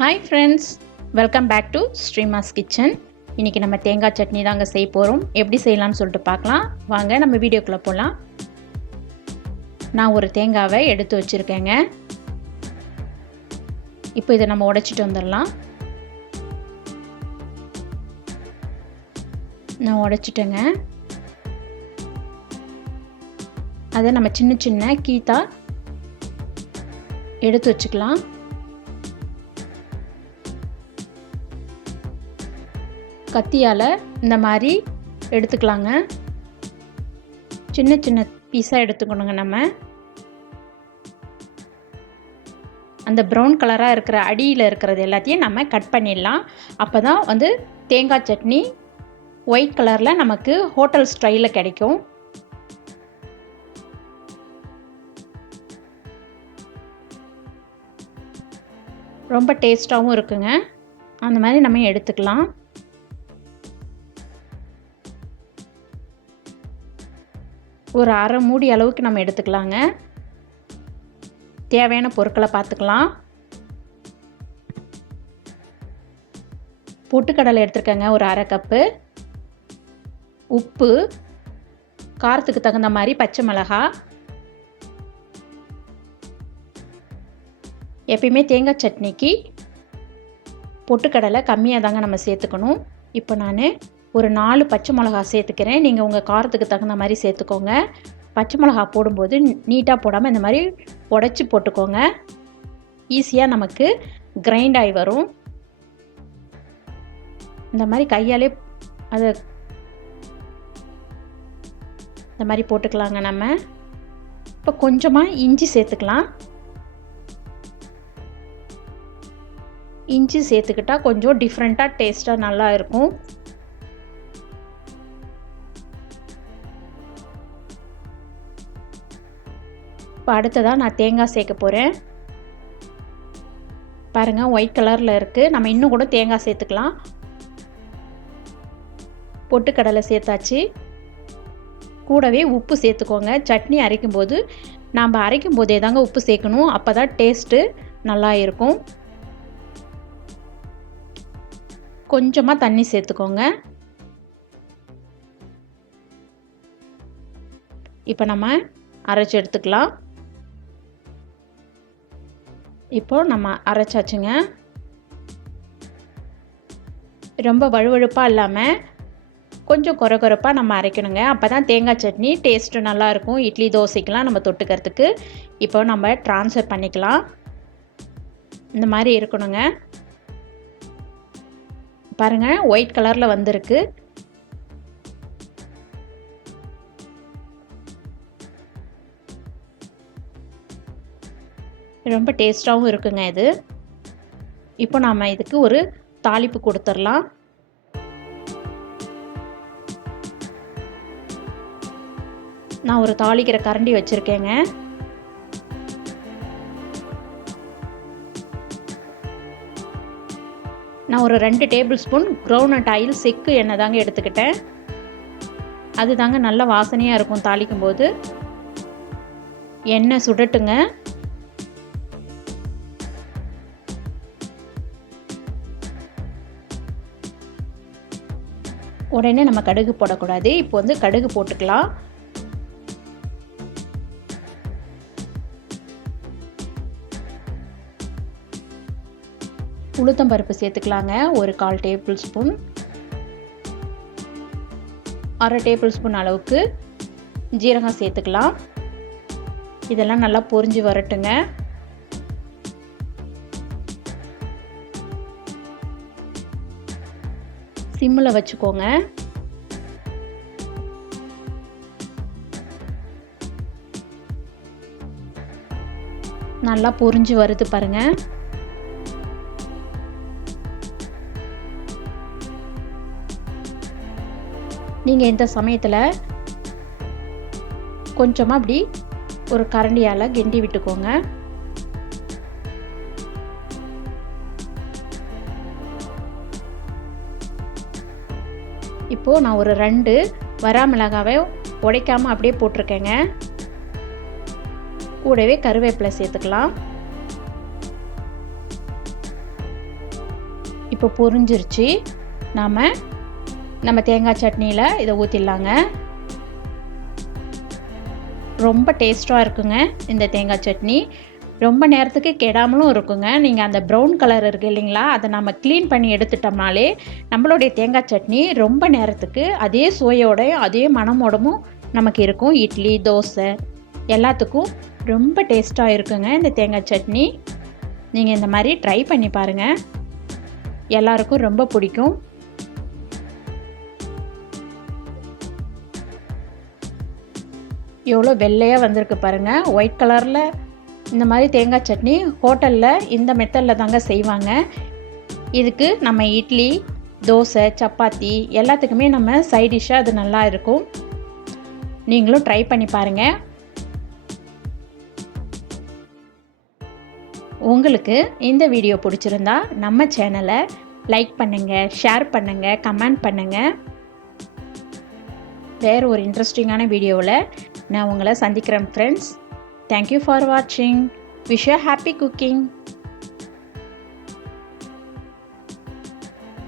Hi friends, welcome back to Sreema's kitchen. இன்றைக்கி நம்ம தேங்காய் சட்னி தாங்க செய்ய போகிறோம். எப்படி செய்யலாம்னு சொல்லிட்டு பார்க்கலாம் வாங்க. நம்ம வீடியோக்குள்ளே போகலாம். நான் ஒரு தேங்காவை எடுத்து வச்சுருக்கேங்க. இப்போ இதை நம்ம உடைச்சிட்டு வந்துடலாம். நான் உடைச்சிட்டேங்க. அதை நம்ம சின்ன சின்ன கீத்தா எடுத்து வச்சுக்கலாம். கத்தியால் இந்த மாதிரி எடுத்துக்கலாங்க. சின்ன சின்ன பீஸாக எடுத்துக்கணுங்க. நம்ம அந்த ப்ரௌன் கலராக இருக்கிற அடியில் இருக்கிறது எல்லாத்தையும் நம்ம கட் பண்ணிடலாம். அப்போ தான் வந்து தேங்காய் சட்னி ஒயிட் கலரில் நமக்கு ஹோட்டல் ஸ்டைலில் கிடைக்கும். ரொம்ப டேஸ்ட்டாகவும் இருக்குங்க. அந்த மாதிரி நம்ம எடுத்துக்கலாம். ஒரு அரை மூடி அளவுக்கு நம்ம எடுத்துக்கலாங்க. தேவையான பொருட்களை பார்த்துக்கலாம். பொட்டுக்கடலை எடுத்துருக்கேங்க, ஒரு அரை கப்பு. உப்பு, காரத்துக்கு தகுந்த மாதிரி பச்சை மிளகாய். எப்பயுமே தேங்காய் சட்னிக்கு பொட்டுக்கடலை கம்மியாக தாங்க நம்ம சேர்த்துக்கணும். இப்போ நான் ஒரு 4 பச்சை மிளகா சேர்த்துக்கிறேன். நீங்கள் உங்கள் காரத்துக்கு தகுந்த மாதிரி சேர்த்துக்கோங்க. பச்சை மிளகா போடும்போது நீட்டாக போடாமல் இந்த மாதிரி உடச்சி போட்டுக்கோங்க. ஈஸியாக நமக்கு கிரைண்ட் ஆகி வரும். இந்த மாதிரி கையாலே அதை இந்த மாதிரி போட்டுக்கலாங்க. நம்ம இப்போ கொஞ்சமாக இஞ்சி சேர்த்துக்கலாம். இஞ்சி சேர்த்துக்கிட்டால் கொஞ்சம் டிஃப்ரெண்ட்டாக டேஸ்ட்டாக நல்லா இருக்கும். இப்போ அடுத்ததாக நான் தேங்காய் சேர்க்க போகிறேன். பாருங்கள், ஒயிட் கலரில் இருக்குது. நம்ம இன்னும் கூட தேங்காய் சேர்த்துக்கலாம். பொட்டுக்கடலை சேர்த்தாச்சு. கூடவே உப்பு சேர்த்துக்கோங்க. சட்னி அரைக்கும் போது நாம் அரைக்கும் போதே தாங்க உப்பு சேர்க்கணும். அப்போ தான் டேஸ்ட்டு நல்லா இருக்கும். கொஞ்சமாக தண்ணி சேர்த்துக்கோங்க. இப்போ நம்ம அரைச்சி எடுத்துக்கலாம். இப்போ நம்ம அரைச்சாச்சுங்க. ரொம்ப வழுவழுப்பாக இல்லாமல் கொஞ்சம் கொரகொரப்பாக நம்ம அரைக்கணுங்க. அப்போ தான் தேங்காய் சட்னி டேஸ்ட்டு நல்லாயிருக்கும். இட்லி தோசைக்கெலாம் நம்ம தொட்டுக்கிறதுக்கு. இப்போ நம்ம ட்ரான்ஸ்ஃபர் பண்ணிக்கலாம். இந்த மாதிரி இருக்கணுங்க. பாருங்கள், ஒயிட் கலரில் வந்திருக்கு. ரொம்ப டேஸ்ட்டாகவும் இருக்குங்க இது. இப்போ நாம் இதுக்கு ஒரு தாளிப்பு கொடுத்துடலாம். நான் ஒரு தாளிக்கிற கரண்டி வச்சுருக்கேங்க. நான் ஒரு 2 டேபிள் ஸ்பூன் கிரவுண்ட்நட் ஆயில் செக்கு எண்ணெய் தாங்க எடுத்துக்கிட்டேன். அது தாங்க நல்ல வாசனையாக இருக்கும் தாளிக்கும் போது. எண்ணெய் சுடட்டுங்க. உடனே நம்ம கடுகு போடக்கூடாது. இப்போ வந்து கடுகு போட்டுக்கலாம். உளுத்தம்பருப்பு சேர்த்துக்கலாங்க. ஒரு 1/4 டேபிள் ஸ்பூன். அரை டேபிள் ஸ்பூன் அளவுக்கு ஜீரகம் சேர்த்துக்கலாம். இதெல்லாம் நல்லா பொரிஞ்சு வரட்டுங்க. சிம்மில் வச்சுக்கோங்க. நல்லா பொரிஞ்சு வருது பாருங்கள். நீங்கள் இந்த சமயத்தில் கொஞ்சமாக அப்படி ஒரு கரண்டியால் கிண்டி விட்டுக்கோங்க. இப்போது நான் ஒரு 2 வரமிளகாவை உடைக்காமல் அப்படியே போட்டிருக்கேங்க. கூடவே கருவேப்பிலை சேர்த்துக்கலாம். இப்போ பொரிஞ்சிருச்சு. நம்ம தேங்காய் சட்னியில் இதை ஊற்றிடலாங்க. ரொம்ப டேஸ்ட்டாக இருக்குங்க இந்த தேங்காய் சட்னி. ரொம்ப நேரத்துக்கு கெடாமலும் இருக்குங்க. நீங்கள் அந்த ப்ரௌன் கலர் இருக்குது இல்லைங்களா, அதை நம்ம க்ளீன் பண்ணி எடுத்துட்டோம்னாலே நம்மளுடைய தேங்காய் சட்னி ரொம்ப நேரத்துக்கு அதே சுவையோடையும் அதே மணமோடமும் நமக்கு இருக்கும். இட்லி, தோசை எல்லாத்துக்கும் ரொம்ப டேஸ்ட்டாக இருக்குங்க இந்த தேங்காய் சட்னி. நீங்கள் இந்த மாதிரி ட்ரை பண்ணி பாருங்கள், எல்லாருக்கும் ரொம்ப பிடிக்கும். எவ்வளோ வெள்ளையாக வந்திருக்கு பாருங்கள். ஒயிட் கலரில் இந்த மாதிரி தேங்காய் சட்னி ஹோட்டலில் இந்த மெத்தடில் தாங்க செய்வாங்க. இதுக்கு நம்ம இட்லி, தோசை, சப்பாத்தி எல்லாத்துக்குமே நம்ம சைட் டிஷ்ஷாக அது நல்லா இருக்கும். நீங்களும் ட்ரை பண்ணி பாருங்கள். உங்களுக்கு இந்த வீடியோ பிடிச்சிருந்தா நம்ம சேனலை லைக் பண்ணுங்கள், ஷேர் பண்ணுங்கள், கமெண்ட் பண்ணுங்கள். வேறு ஒரு இன்ட்ரெஸ்டிங்கான வீடியோவில் நான் உங்களை சந்திக்கிறேன் friends. Thank you for watching. Wish you happy cooking.